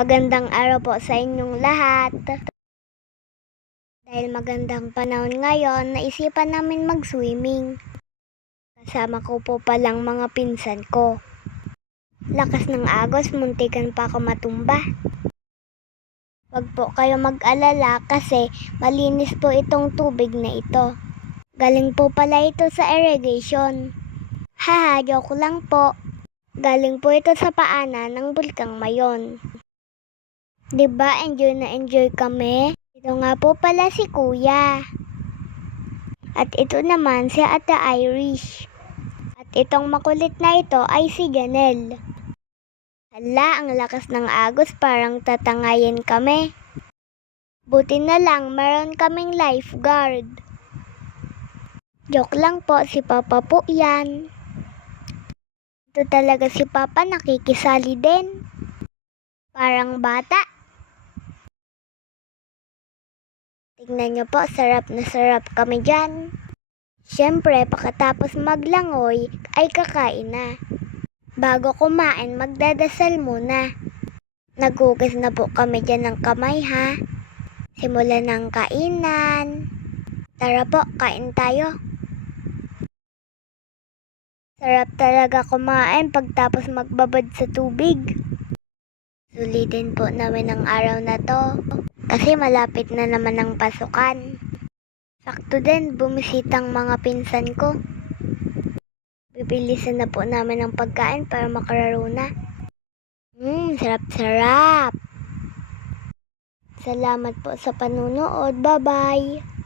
Magandang araw po sa inyong lahat. Dahil magandang panahon ngayon, naisipan namin mag-swimming. Kasama ko po palang mga pinsan ko. Lakas ng agos, muntikan pa ako matumba. Wag po kayo mag-alala kasi malinis po itong tubig na ito. Galing po pala ito sa irrigation. Haha, joke lang po. Galing po ito sa paanan ng Bulkang Mayon. Diba, enjoy na enjoy kami? Ito nga po pala si Kuya. At ito naman si Ate Irish. At itong makulit na ito ay si Janelle. Hala, ang lakas ng agos, parang tatangayin kami. Buti na lang, meron kaming lifeguard. Joke lang po, si Papa po yan. Ito talaga si Papa, nakikisali din. Parang bata. Tignan nyo po, sarap na sarap kami dyan. Siyempre, pagkatapos maglangoy, ay kakain na. Bago kumain, magdadasal muna. Naghugas na po kami dyan ng kamay ha. Simulan ng kainan. Tara po, kain tayo. Sarap talaga kumain pagtapos magbabad sa tubig. Sulitin po namin ang araw na to. Kasi malapit na naman ang pasukan. Sakto din, bumisitang mga pinsan ko. Bibilisan na po namin ang pagkain para makararo na. Sarap-sarap. Salamat po sa panunood. Bye-bye.